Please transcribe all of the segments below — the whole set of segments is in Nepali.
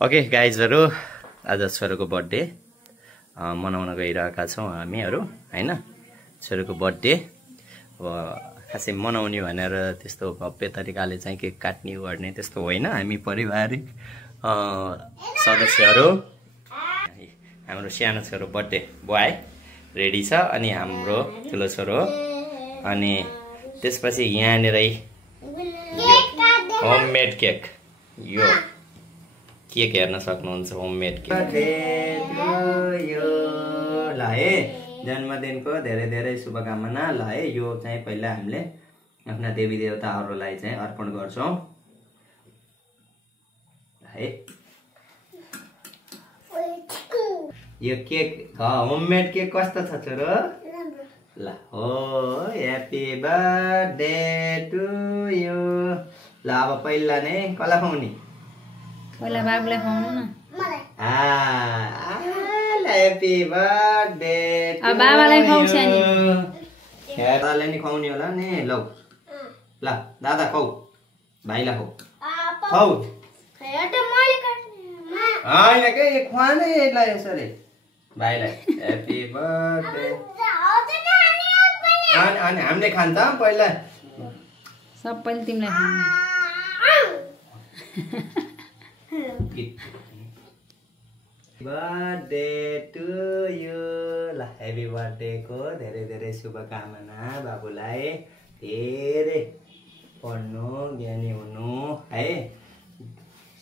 ओके गाइजहरु आज छोरोको बर्थडे मनाउन गइरहेका छौं हामीहरु हैन। छोरोको बर्थडे अब खासै मनाउने भनेर त्यस्तो भव्य तरिकाले चाहिँ केक काट्ने गर्ने त्यस्तो होइन। हामी पारिवारिक सदस्यहरु हाम्रो सानो छोरो बर्थडे बोय रेडी छ अनि हाम्रो ठुलो छोरो अनि त्यसपछि यहाँनेरै होममेड केक यो केक हेर्न सक्नुहुन्छ होममेड केक ल है जन्मदिनको धेरै धेरै शुभकामना ल है। यो चाहिँ पहिला हामीले आफ्ना देवी देवताहरूलाई चाहिँ अर्पण गर्छौं है। यो केक होममेड केक कस्तो छ छोरो ल हो ह्यापी बर्थडे टु यु। ल अब पहिला नै कसलाई खुवाउने पहिला बाबुलाई खुवाउनु न। ह्यापी बर्थडे अब बाबालाई खुवाउँछ नि। दादालाई नि खुवाउने होला नि। लौ ल दादा खुवाउ भाइलाई खुवाउ होइन के खुवानै यसलाई यसरी भाइलाई ह्यापी बर्थडे अनि हामीले खान्छ पहिला सबैले तिमीलाई खुवाउनु। बर्थडे टु यु ल ह्यापी बर्थडे को धेरै धेरै शुभकामना। बाबुलाई धेरै पढ्नु ज्ञानी हुनु है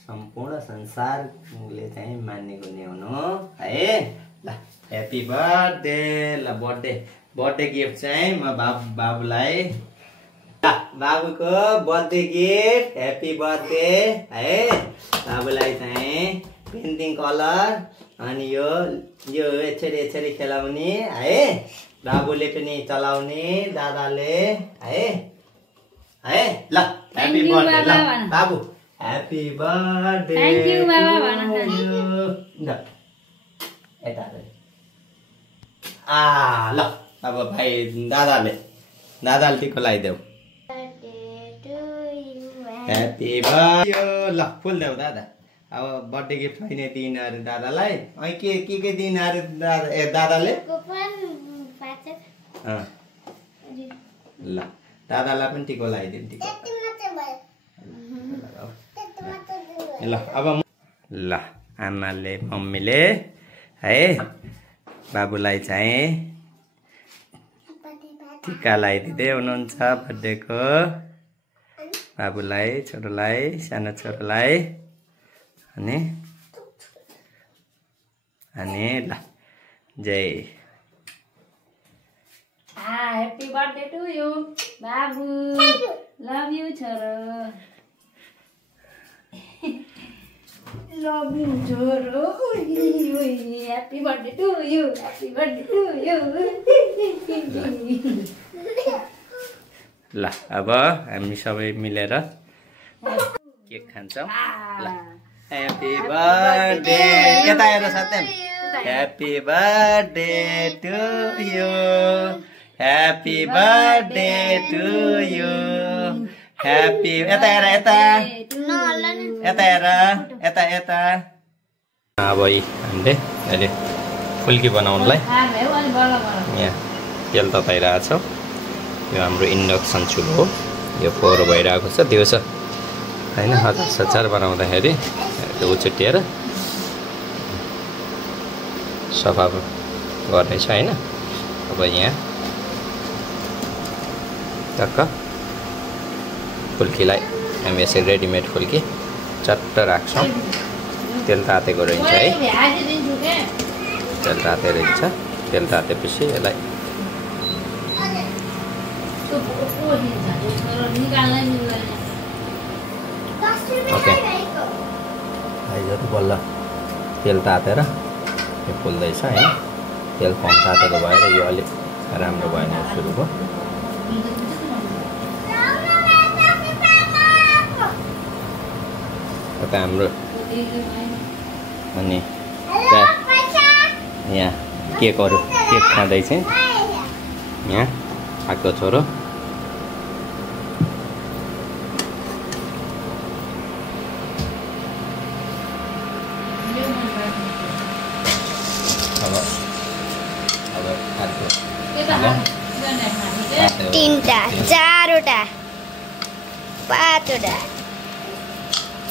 सम्पूर्ण संसारले चाहिँ मान्ने गुन्ने हुनु है ल ह्यापी बर्थडे। ल बर्थडे गिफ्ट चाहिँ म बाबुलाई बाबुको बर्थडे गिफ्ट ह्यापी बर्थडे है। बाबुलाई चाहिँ पेन्टिङ कलर अनि यो यसरी खेलाउने है। बाबुले पनि चलाउने दादाले है है ल ह्यापी बर्थडे ल बाबु ह्यापी बर्थडे थ्यांक यू बाबा भन ल अब भाइ दादाले टिको लगाइदेऊ ह्यापी बर्थडे ल फुल देऊ दादा। अब बर्थडे गिफ्ट छैन दिन अरे दादालाई अनि के दिन अरे दादाले ल दादालाई पनि टिको लगाइदिनु टिको ल। अब ल आमाले मम्मीले है बाबुलाई चाहिँ टिका लगाइदिँदै हुनुहुन्छ बर्थडेको बाबुलाई छोरोलाई सानो छोरोलाई अनि ल जय ह्यापी बर्थडे टु यु बाबु लभ यु छोरो लभ यु छोरो happy birthday to you happy birthday to you. ल अब हामी सबै मिलेर केक खान्छौँ ल। ह्यापी बर्थडे यता हेर Satyam happy birthday to you happy birthday to you happy यता हेर यता हेर यता। अब हामीले अहिले फुल्की बनाउनलाई यहाँ तेल तताइरहेको छौँ। यो हाम्रो इन्डक्सन चुलो हो। यो फोहोर भइरहेको छ दिउँसो होइन अचार बनाउँदाखेरि त्यो उचुटिएर सफा गर्नेछ होइन। अब यहाँ टक्क फुल्कीलाई हामी यसरी रेडिमेड फुल्की चट्ट राख्छौँ। तेल तातेको रहन्छ है तेल ताते रहन्छ। तेल तातेपछि यसलाई ओके भाइजहरू बल्ल तेल तातेर यो फुल्दैछ होइन। तेल कम तातेको भएर यो अलिक राम्रो भएन सुरु भयो। यता हाम्रो अनि यहाँ केक खाँदैछ यहाँ आएको छोरो दुईटा, चारवटा, पाँचवटा,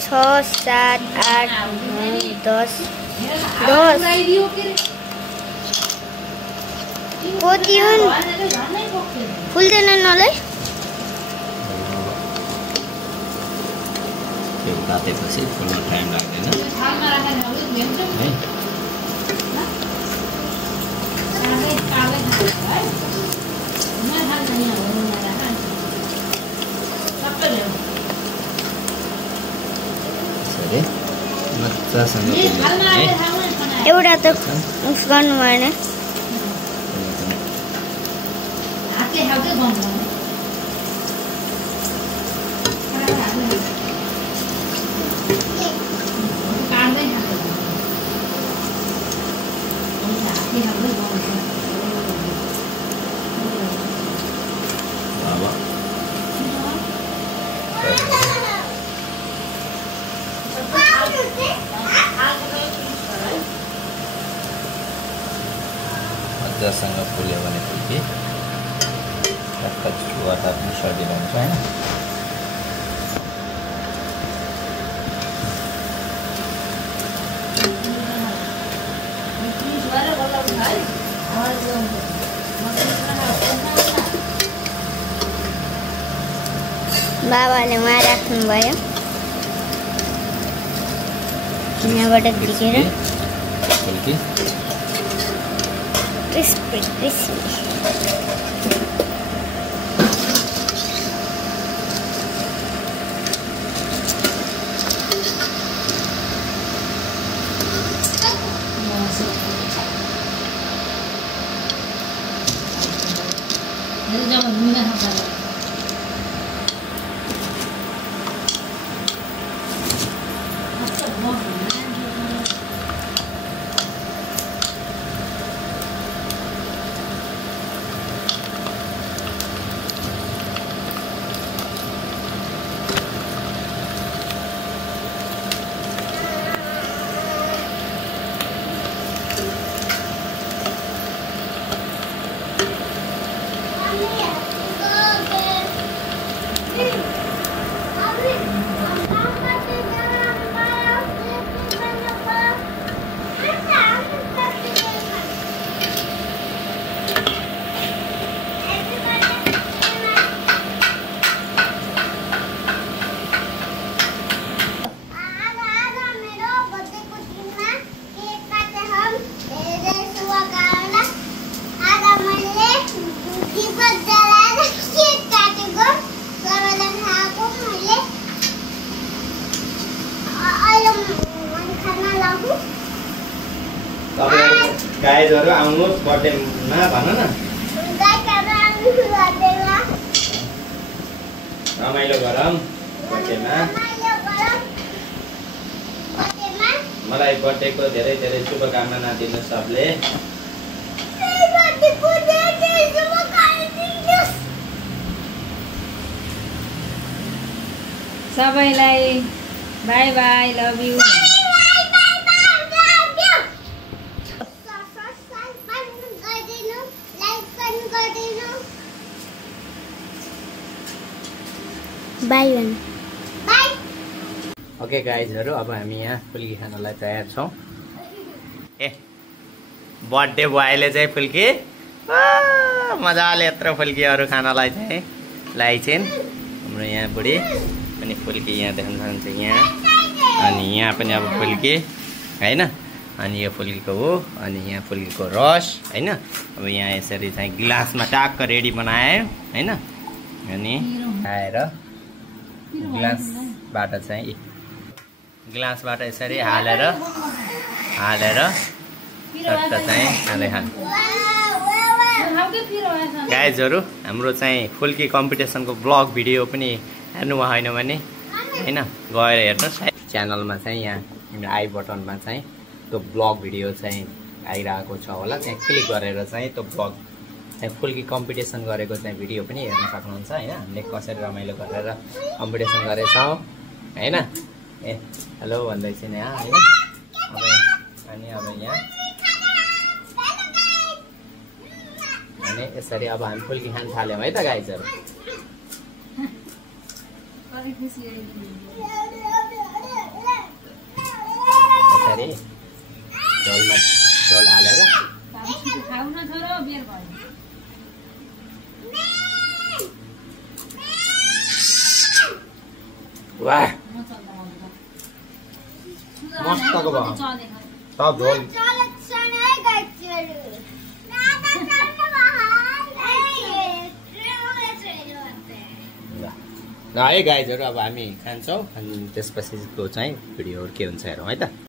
6, 7, 8, 9, 10 कति हुन् फुल्दैन नलै त्यो काटेपछि फुल्न टाइम लाग्दैन है मजासँग एउटा त उस गर्नु भएन मजासँग फुल्यो भने फुल्की टक्क छुवाटा पनि सजिलो हुन्छ होइन बाबाले उहाँ राख्नुभयो यहाँबाट देखेर फुल्की क्रिस्पी गाइजहरु आउनुहोस् बर्थडेमा भन न रमाइलो गरौँ बर्थडेमा मलाई बर्थडेको धेरै धेरै शुभकामना दिनु सबले सबैलाई bye bye love you bye okay गाइजहरु अब हामी यहाँ फुल्की खानलाई तयार छौं ए बर्थडे बोयले चाहिँ फुल्की मजाले यत्रो फुल्कीहरु खानलाई चाहिँ ल्याइछन् हाम्रो यहाँ बुढी अनि फुल्की यहाँ देख्न सक्नुहुन्छ यहाँ अनि यहाँ पनि अब फुल्की हैन अनि यो फुल्कीको हो अनि यहाँ फुल्कीको रस हैन अब यहाँ यसरी चाहिँ गिलासमा टाक्क रेडी बनाए हैन अनि आएर गिलासबाट चाहिँ गिलासबाट यसरी हालेर टक्क चाहिँ खाँदै खानु गाइजहरु हाम्रो चाहिँ फुल्की कम्पिटिसनको ब्लग भिडियो पनि हेर्नु भएन भने हैन गएर हेर्नुस् च्यानलमा चाहिँ यहाँ आई बटनमा चाहिँ त्यो ब्लग भिडियो चाहिँ आइरहेको छ होला त्यहाँ क्लिक गरेर चाहिँ त्यो ब्लग चाहिँ फुल्की कम्पिटिसन गरेको चाहिँ भिडियो पनि हेर्न सक्नुहुन्छ हैन हामीले कसरी रमाइलो गरेर कम्पिटिसन गरेछौँ हैन ए हेलो भन्दै छु यहाँ हैन अनि अब यहाँ अनि यसरी अब हामी फुल्की खान थाल्यौँ है त गाइजहरु अलिक खुसी आइदिनु पछाडि झोलमा झोल हालेर खाउ न छोरो बेर भयो वाह म चल्दा मस्तको भयो चले सब झोल ल है गाइजहरू अब हामी खान्छौँ अनि त्यसपछिको चाहिँ भिडियोहरू के हुन्छ हेरौँ है त।